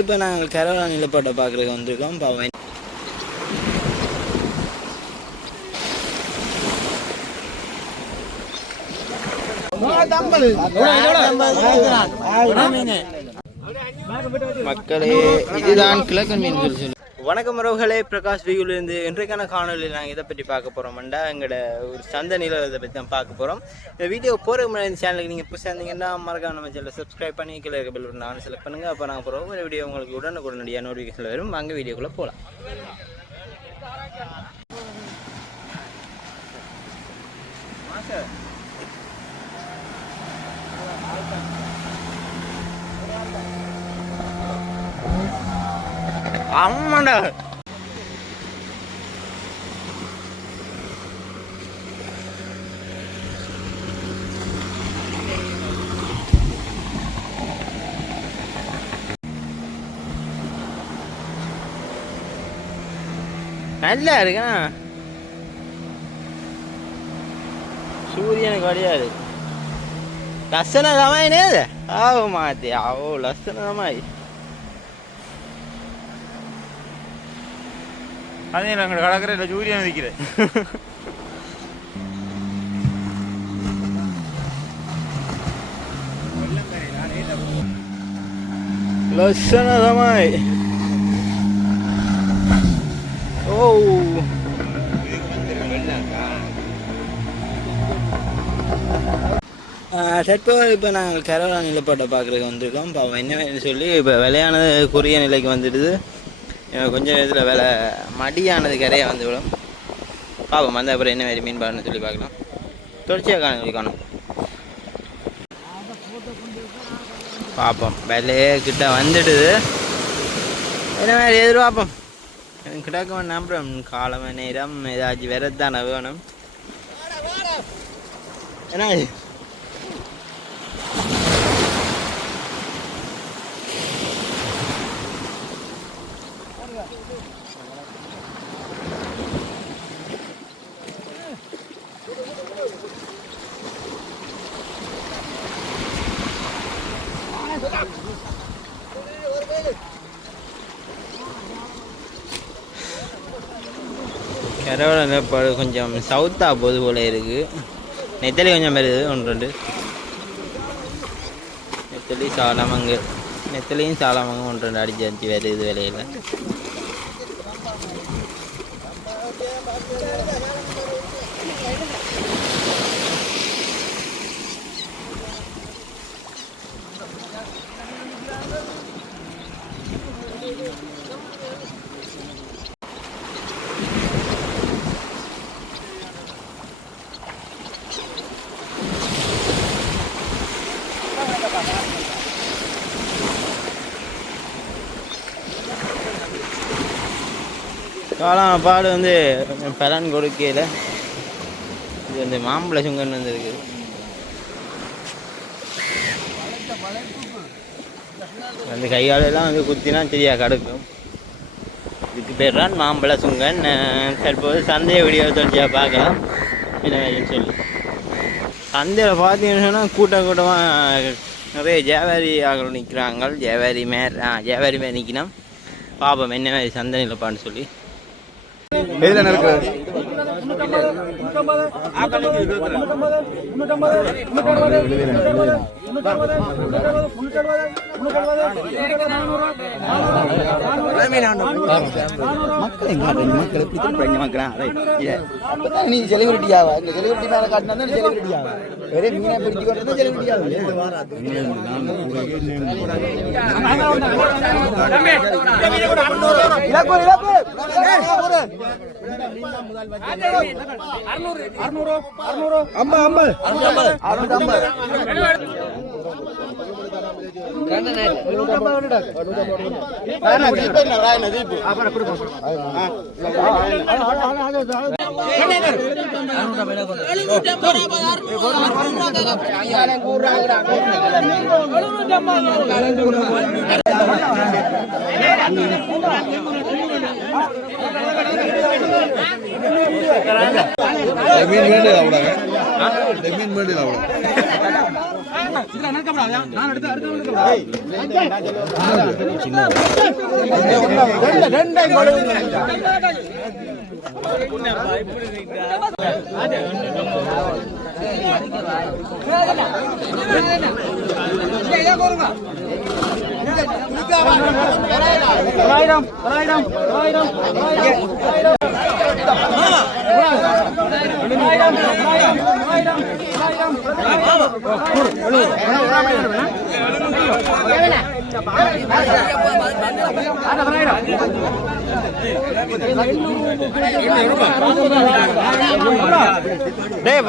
இப்போ நாங்கள் கரோனா நிலப்பாட்டை பார்க்குறதுக்கு வந்திருக்கோம். பாவம் மக்களே, இதுதான் கிழக்கு மீன் சொல்லி. வணக்கம் உறவுகளே, பிரகாஷ் வியூலேருந்து இன்றைக்கான காணொலியில் நாங்கள் இதை பற்றி பார்க்க போகிறோம்டா. எங்களோட ஒரு சந்தை நிலவரத்தை பற்றி தான் பார்க்க போகிறோம். இந்த வீடியோ போகிற முன்னாடி சேனலுக்கு நீங்கள் புதுசாக இருந்தீங்கன்னா மறக்காம நம்ம சேனலை சப்ஸ்கிரைப் பண்ணி கீழே இருக்க பெல் பட்டனை செலக்ட் பண்ணுங்கள். அப்போ நாங்கள் போகிறோம் ஒரு வீடியோ உங்களுக்கு உடனுக்குடனடியாக நோட்டிஃபிகேஷன் வரும். அங்கே வீடியோக்குள்ளே போகலாம். ஆமாண்டா, நல்லா இருக்கா. சூரியனுக்கு கிடையாது லட்சணமாயினே ஆவ மாத்தி ஆவோ லட்சணமாயி அதே நாங்கள் கடற்கரையில் சூரியன் நிற்கிறேன். லட்சணமாய் ஓ இப்போ நாங்கள் கரோனா நிலப்பாட்டை பார்க்குறதுக்கு வந்திருக்கோம். பாவம் என்ன சொல்லி இப்போ விலையானது குறுகிய நிலைக்கு வந்துடுது. கொஞ்சம் இதில் விலை மடியானது கரையாக வந்து விடும். பாவம் வந்த அப்புறம் என்ன மாதிரி மீன் பாருன்னு சொல்லி பார்க்கலாம். தொடர்ச்சியாக காணும் பார்ப்போம். விலையே கிட்ட வந்துடுது. என்ன மாதிரி எதிர்பார்ப்போம். கிடக்க நம்புறோம். காலம நேரம் ஏதாச்சும் வரத்தானே வேணும். என்ன கரோனா நிலப்பாடு கொஞ்சம் சவுத்தா போது போல இருக்குது. நெத்தலி கொஞ்சம் வருது, ஒன்று ரெண்டு நெத்தலி சாலமங்கு, நெத்தலியும் சாலமங்கு ஒன்று ரெண்டு அடிச்சு அடிச்சு வருது விலையில். காளான் பாடு வந்து பலன் கொடுக்கையில் இது வந்து மாம்பழ சுங்கன்னு வந்துருக்கு. அந்த கையாலெல்லாம் வந்து குத்தினா சரியாக கிடக்கும். இதுக்கு பேர் தான் மாம்பழ சுங்கன். தற்போது சந்தையை வீடியோ தொடர்ச்சியாக பார்க்கலாம் என்ன சொல்லி. சந்தையில் பார்த்தீங்கன்னு சொன்னால் கூட்டமாக நிறைய ஜேவாரி ஆகணும் நிற்கிறாங்க. ஜேவாரி மேல் நிற்கணும். பாப்போம் என்ன மாதிரி சந்தை நிலப்பான்னு சொல்லி. எதில் இருக்கிறது நீ செலிபிரிட்டியாவா? இந்த செலிபிரிட்டி மேல காட்டினா செலிபிரிட்டியாவா? ஒரே மீனை பிடிச்சி கொண்டு செலிபிரிட்டியாவா? மீன் வேண்டியது அவ்வளோ மீன் வேண்டியது அவ்வளோ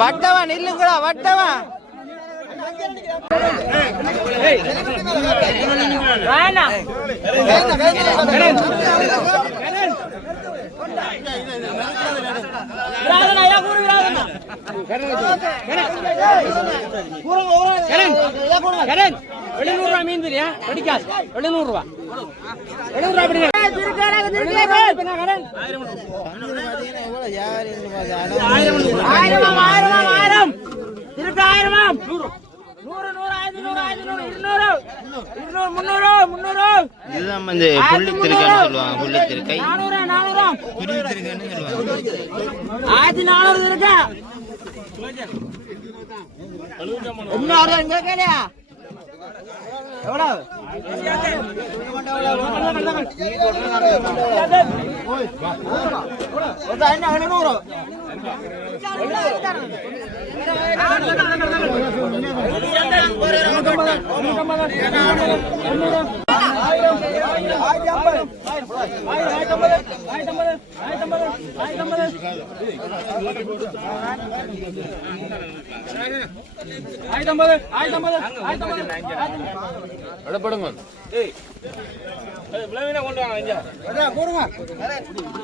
வட்டவா நில்லுங்கடா வட்டவா மீன் தெரியா படிக்காது 700 ரூபா இதுதான் வந்து புள்ளித்திருக்கைன்னு சொல்லுவாங்க. புள்ளித்திருக்கை 1400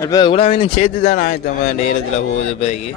எவ்வளவு உலகம் சேர்த்து தான் 1050 நேரத்தில் போகுது இப்போதைக்கு.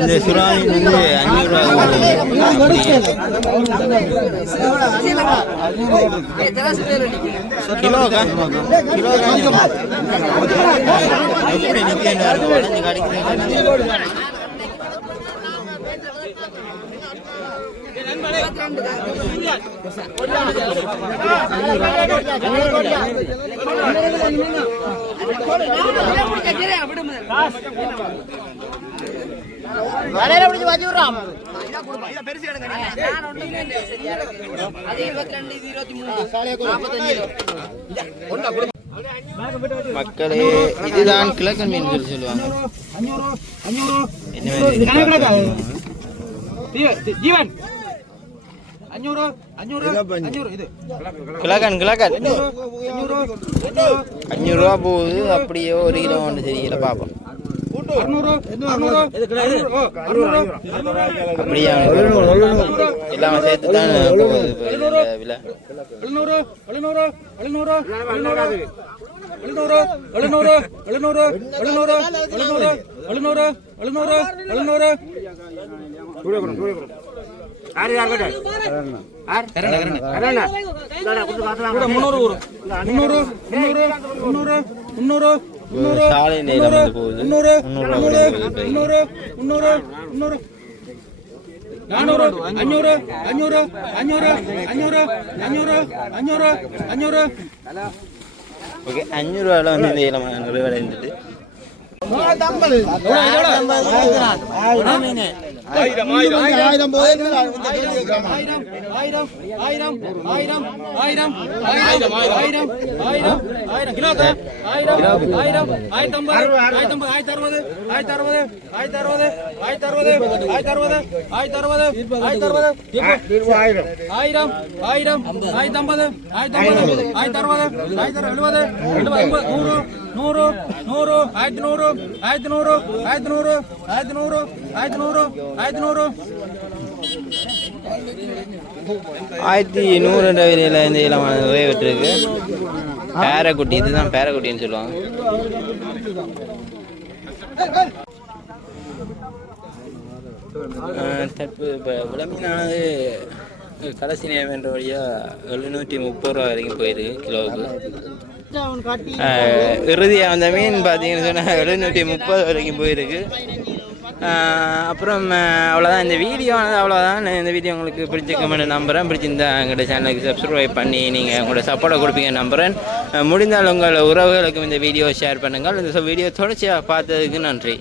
இந்த சுறாமி வந்து 500 கிலோ மக்களே இதுதான் கிழக்கன் மீன் சொல்லி சொல்லுவாங்க. கிழக்கன் 500 ரூபா போகுது. அப்படியே 1 கிலோ ஒன்று தெரியல பாப்போம். அப்படியே எல்லாம் சேர்த்து தான் போகுது விலை. சாலை நேரம் வந்து போகுது. 500 ரூபாயில வந்து இந்த இளமான நிறைவடைந்தது. விலையில இந்த இளமான நிறைய விட்டுருக்கு. பேரக்குட்டி, இதுதான் பேரக்குட்டின்னு சொல்லுவாங்க. தற்போது இப்போ விளம்பீனானது கடைசி நேரம் என்ற வழியாக 730 ரூபா வரைக்கும் போயிருக்கு கிலோவுக்கு. இறுதியாக வந்த மீன் பார்த்தீங்கன்னு சொன்னால் 730 வரைக்கும் போயிருக்கு. அப்புறம் அவ்வளோதான் இந்த வீடியோ. அவ்வளோதான். இந்த வீடியோ உங்களுக்கு பிடிச்சிருக்கமென்னு நம்புகிறேன். பிடிச்சிருந்தா எங்களோட சேனலுக்கு சப்ஸ்கிரைப் பண்ணி நீங்கள் உங்களோட சப்போர்ட்டை கொடுப்பீங்க நம்புகிறேன். முடிந்தால் உங்கள் உறவுகளுக்கும் இந்த வீடியோ ஷேர் பண்ணுங்கள். இந்த வீடியோ தொடர்ச்சியாக பார்த்ததுக்கு நன்றி.